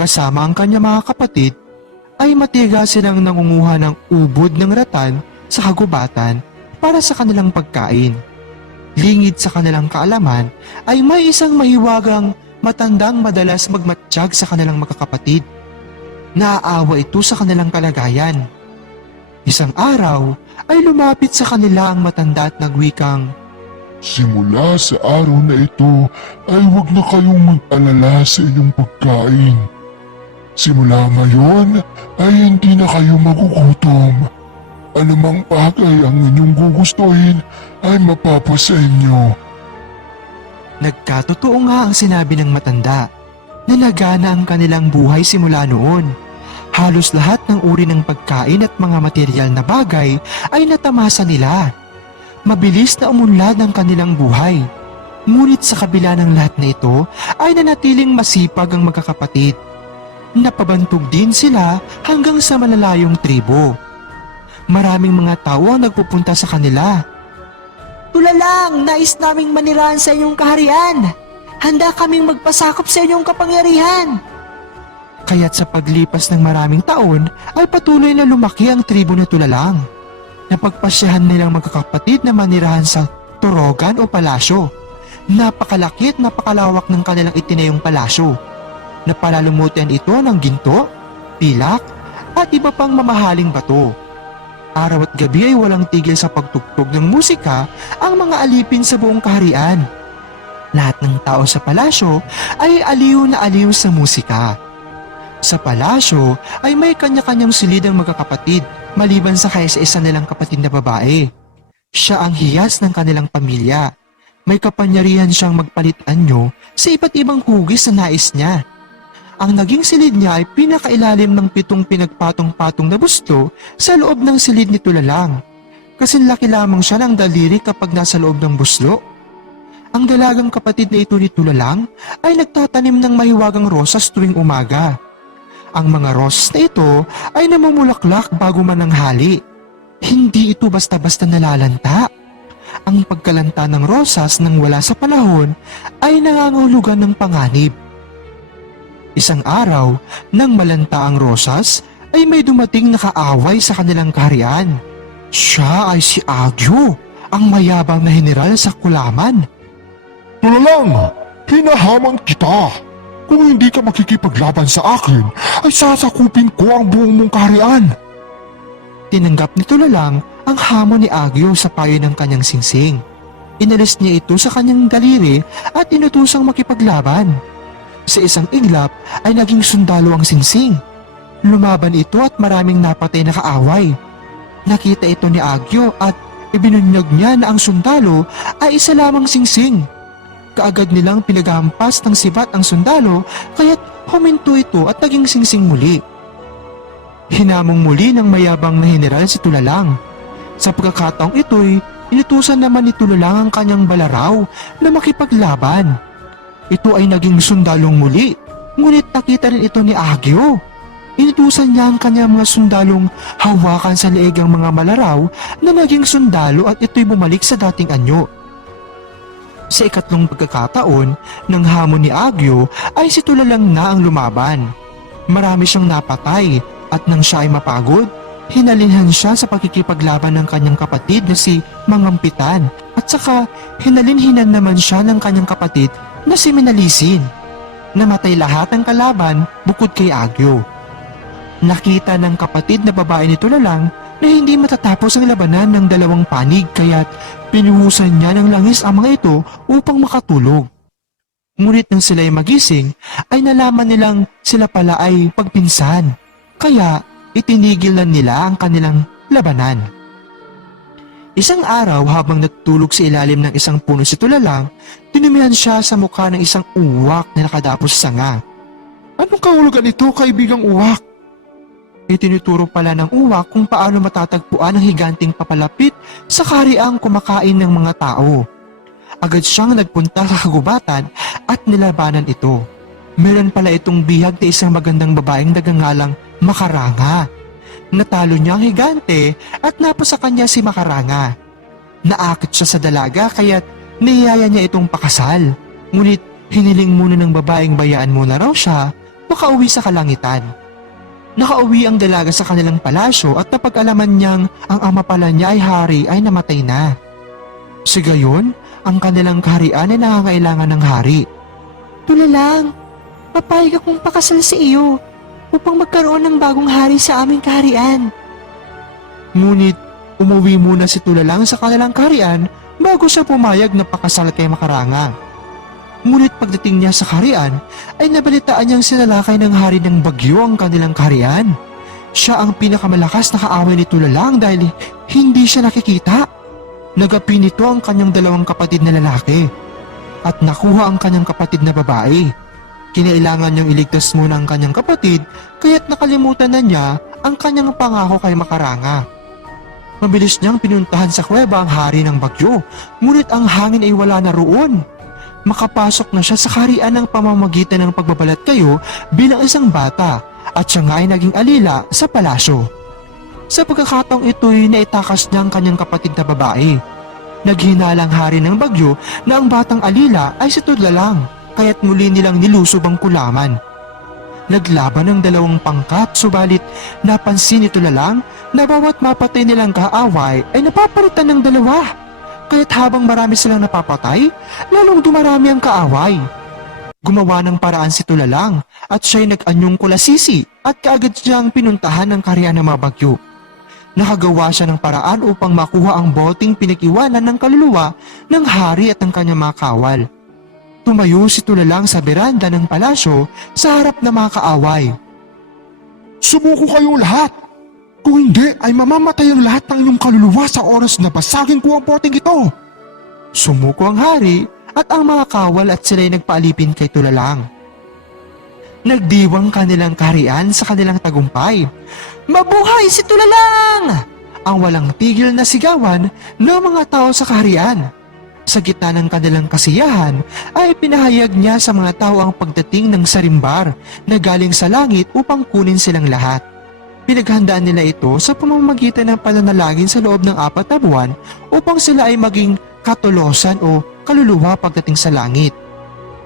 Kasama ang kanya mga kapatid ay matiga silang nangunguha ng ubod ng ratan sa kagubatan para sa kanilang pagkain. Lingid sa kanilang kaalaman ay may isang mahiwagang matandang madalas magmatsyag sa kanilang magkakapatid. Naaawa ito sa kanilang kalagayan. Isang araw ay lumapit sa kanila ang matanda at nagwikang, Simula sa araw na ito ay huwag na kayong mag-alala sa inyong pagkain. Simula ngayon ay hindi na kayo magugutom. Anumang bagay ang inyong gugustuhin ay mapapa sa inyo. Nagkatotoo nga ang sinabi ng matanda na ang kanilang buhay simula noon. Halos lahat ng uri ng pagkain at mga material na bagay ay natamasa nila. Mabilis na umunlad ang kanilang buhay. Ngunit sa kabila ng lahat na ito ay nanatiling masipag ang magkakapatid. Napabantog din sila hanggang sa malalayong tribo. Maraming mga tao ang nagpupunta sa kanila Tula lang, nais naming manirahan sa inyong kaharian. Handa kaming magpasakop sa inyong kapangyarihan. Kaya't sa paglipas ng maraming taon ay patuloy na lumaki ang tribo na tulalang. Napagpasyahan nilang magkakapatid na manirahan sa torogan o palasyo. Napakalaki at napakalawak ng kanilang itinayong palasyo. Napalalumutan ito ng ginto, pilak, at iba pang mamahaling bato. Araw at gabi ay walang tigil sa pagtugtog ng musika ang mga alipin sa buong kaharian. Lahat ng tao sa palasyo ay aliw na aliw sa musika. Sa palasyo ay may kanya-kanyang silid ang magkakapatid maliban sa kaisa-isa nilang kapatid na babae. Siya ang hiyas ng kanilang pamilya. May kapangyarihan siyang magpalit anyo sa iba't ibang hugis na nais niya. Ang naging silid niya ay pinakailalim ng pitong pinagpatong-patong na busto sa loob ng silid ni Tulalang. Kasi laki lamang siya ng daliri kapag nasa loob ng buslo. Ang dalagang kapatid na ito ni Tulalang ay nagtatanim ng mahiwagang rosas tuwing umaga. Ang mga rosas na ito ay namumulaklak bago man ang. Hindi ito basta-basta nalalanta. Ang pagkalanta ng rosas nang wala sa panahon ay nangangahulugan ng panganib. Isang araw, nang malanta ang rosas, ay may dumating na kaaway sa kanilang kaharian. Siya ay si Agyo, ang mayabang na general sa Kulaman. Tulalang, hinahamon kita. Kung hindi ka makikipaglaban sa akin, ay sasakupin ko ang buong mong kaharian. Tinanggap ni Tulalang ang hamon ni Agyo sa payo ng kanyang singsing. Inalis niya ito sa kanyang daliri at inutusang makipaglaban. Sa isang iglap ay naging sundalo ang singsing. Lumaban ito at maraming napatay na kaaway. Nakita ito ni Agyo at ibinunyag niya na ang sundalo ay isa lamang singsing. Kaagad nilang pinaghampas ng sibat ang sundalo kaya't huminto ito at naging singsing muli. Hinamong muli ng mayabang na general si Tulalang. Sa pagkakataong ito'y inutusan naman ni Tulalang ang kanyang balaraw na makipaglaban. Ito ay naging sundalong muli, ngunit nakita rin ito ni Agyo. Inutusan niya ang kanyang mga sundalong hawakan sa leeg ang mga malaraw na naging sundalo at ito'y bumalik sa dating anyo. Sa ikatlong pagkakataon ng hamon ni Agyo ay si Tulalang na ang lumaban. Marami siyang napatay at nang siya ay mapagod, hinalinhan siya sa pagkikipaglaban ng kanyang kapatid na si Mangampitan at saka hinalinhinan naman siya ng kanyang kapatid na si Minalisin. Namatay lahat ng kalaban bukod kay Agyo. Nakita ng kapatid na babae ni Tulalang na hindi matatapos ang labanan ng dalawang panig kaya't pinuhusan niya ng langis ang mga ito upang makatulog. Ngunit nang sila ay magising, ay nalaman nilang sila pala ay pagpinsan. Kaya itinigil na nila ang kanilang labanan. Isang araw habang natutulog sa ilalim ng isang puno si Tulalang, tinumihan siya sa mukha ng isang uwak na nakadapos sa sanga. Anong kahulugan ito, kaibigang uwak? Itinuturo pala ng uwak kung paano matatagpuan ang higanting papalapit sa kariang kumakain ng mga tao. Agad siyang nagpunta sa kagubatan at nilabanan ito. Meron pala itong bihag na isang magandang babaeng nagangalang Makaranga. Natalo niya ang higante at napasa kanya si Makaranga. Naakit siya sa dalaga kaya't niyaya niya itong pakasal. Ngunit Hiniling muna ng babaeng bayaan muna raw siya makauwi sa kalangitan. Nakauwi ang dalaga sa kanilang palasyo at napag-alaman niyang ang ama pala niya ay hari ay namatay na. Sa gayon, ang kanilang kaharian ay nangangailangan ng hari. Tulalang, papayag akong pakasal sa iyo upang magkaroon ng bagong hari sa aming kaharian. Ngunit umuwi muna si Tulalang sa kanilang kaharian bago siya pumayag na pakasal kay Makaranga. Ngunit pagdating niya sa kaharian ay nabalitaan niyang sinalakay ng hari ng bagyo ang kanilang kaharian. Siya ang pinakamalakas na kaaway ni Tulalang dahil hindi siya nakikita. Nagapi nito ang kanyang dalawang kapatid na lalaki at nakuha ang kanyang kapatid na babae. Kinailangan niyang iligtas muna ang kanyang kapatid kaya't nakalimutan na niya ang kanyang pangako kay Makaranga. Mabilis niyang pinuntahan sa kuweba ang hari ng bagyo, ngunit ang hangin ay wala na roon. Makapasok na siya sa kaharian ng pamamagitan ng pagbabalat kayo bilang isang bata at siya nga ay naging alila sa palasyo. Sa pagkakataong ito'y naitakas niya ang kanyang kapatid na babae. Naghinalang hari ng bagyo na ang batang alila ay si Tudlalang kaya't muli nilang nilusob ang kulaman. Naglaban ng dalawang pangkat subalit napansin ni Tulalang na bawat mapatay nilang kaaway ay napapalitan ng dalawa. Kaya't habang marami silang napapatay, lalong dumarami ang kaaway. Gumawa ng paraan si Tulalang at siya'y nag-anyong kulasisi at kaagad siyang pinuntahan ng karya ng mga. Nakagawa siya ng paraan upang makuha ang boting pinag-iwanan ng kaluluwa ng hari at ng kanyang mga kawal. Tumayo si Tulalang sa beranda ng palasyo sa harap ng mga kaaway. Sumuko kayong lahat! Kung hindi ay mamamatay ang lahat ng inyong kaluluwa sa oras na basagin ko ang boting ito! Sumuko ang hari at ang mga kawal at sila'y nagpaalipin kay Tulalang. Nagdiwang kanilang kaharian sa kanilang tagumpay. Mabuhay si Tulalang! Ang walang tigil na sigawan ng mga tao sa kaharian. Sa gitna ng kanilang kasiyahan ay pinahayag niya sa mga tao ang pagdating ng sarimbar na galing sa langit upang kunin silang lahat. Pinaghandaan nila ito sa pamamagitan ng pananalangin sa loob ng apat na buwan upang sila ay maging katulosan o kaluluwa pagdating sa langit.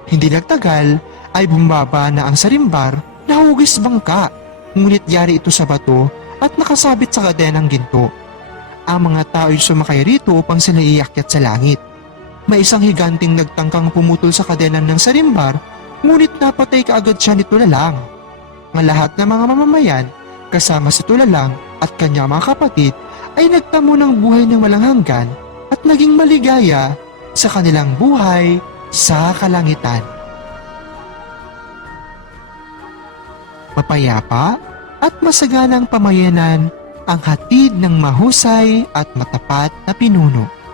Hindi nagtagal ay bumaba na ang sarimbar na hugis bangka, ngunit yari ito sa bato at nakasabit sa kadenang ginto. Ang mga tao ay sumakay rito upang sila iakyat sa langit. May isang higanting nagtangkang pumutol sa kadenan ng sarimbar, ngunit napatay kaagad siya ni Tulalang. Ang lahat ng mga mamamayan, kasama si Tulalang at kanyang mga kapatid, ay nagtamo ng buhay ng walang hanggan at naging maligaya sa kanilang buhay sa kalangitan. Mapayapa at masaganang pamayanan ang hatid ng mahusay at matapat na pinuno.